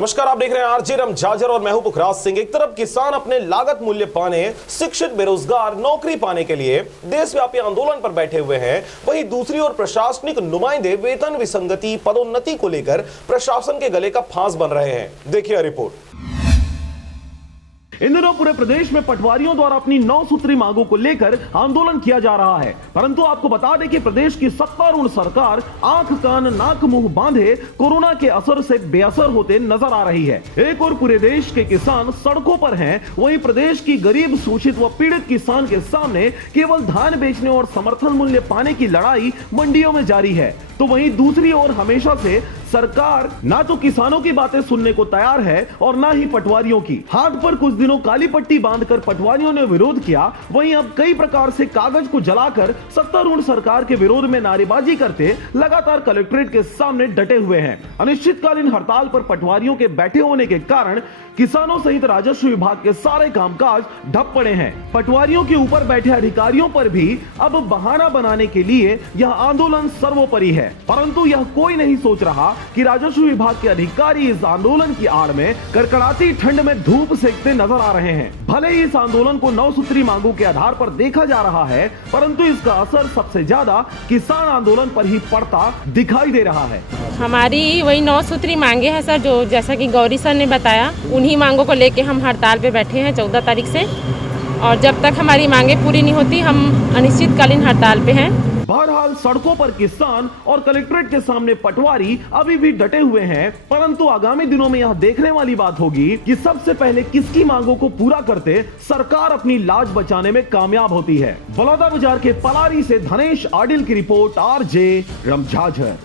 नमस्कार, आप देख रहे हैं आरजे रमझाझर और मैं हूं पुखराज सिंह। एक तरफ किसान अपने लागत मूल्य पाने, शिक्षित बेरोजगार नौकरी पाने के लिए देशव्यापी आंदोलन पर बैठे हुए हैं, वहीं दूसरी ओर प्रशासनिक नुमाइंदे वेतन विसंगति, पदोन्नति को लेकर प्रशासन के गले का फांस बन रहे हैं। देखिए रिपोर्ट। इन दिनों पूरे प्रदेश में पटवारियों द्वारा अपनी 9 सूत्री मांगों को लेकर आंदोलन किया जा रहा है, परंतु आपको बता दें कि प्रदेश की सत्तारूढ़ सरकार आंख कान नाक मुंह बांधे कोरोना के असर से बेअसर होते नजर आ रही है। एक और पूरे देश के किसान सड़कों पर हैं, वहीं प्रदेश की गरीब, शोषित व पीड़ित किसान के सामने केवल धान बेचने और समर्थन मूल्य पाने की लड़ाई मंडियों में जारी है। तो वहीं दूसरी ओर हमेशा से सरकार ना तो किसानों की बातें सुनने को तैयार है और ना ही पटवारियों की। हाथ पर कुछ दिनों काली पट्टी बांधकर पटवारियों ने विरोध किया, वहीं अब कई प्रकार से कागज को जलाकर सत्तारूढ़ सरकार के विरोध में नारेबाजी करते लगातार कलेक्ट्रेट के सामने डटे हुए हैं। अनिश्चितकालीन हड़ताल पर पटवारियों के बैठे होने के कारण किसानों सहित राजस्व विभाग के सारे कामकाज ठप पड़े हैं। पटवारियों के ऊपर बैठे अधिकारियों पर भी अब बहाना बनाने के लिए यह आंदोलन सर्वोपरि है, परंतु यह कोई नहीं सोच रहा कि राजस्व विभाग के अधिकारी इस आंदोलन की आड़ में कड़कड़ाती ठंड में धूप सेकते नजर आ रहे हैं। भले ही इस आंदोलन को 9 सूत्री मांगों के आधार पर देखा जा रहा है, परंतु इसका असर सबसे ज्यादा किसान आंदोलन पर ही पड़ता दिखाई दे रहा है। हमारी वही 9 सूत्री मांगे हैं सर, जो जैसा कि गौरी सर ने बताया, उन्हीं मांगों को लेके हम हड़ताल पे बैठे हैं 14 तारीख से, और जब तक हमारी मांगे पूरी नहीं होती हम अनिश्चितकालीन हड़ताल पे हैं। बहरहाल सड़कों पर किसान और कलेक्ट्रेट के सामने पटवारी अभी भी डटे हुए हैं, परंतु आगामी दिनों में यह देखने वाली बात होगी कि सबसे पहले किसकी मांगों को पूरा करते सरकार अपनी लाज बचाने में कामयाब होती है। बलौदाबाजार के पलारी से धनेश आडिल की रिपोर्ट, आरजे रमझाझर।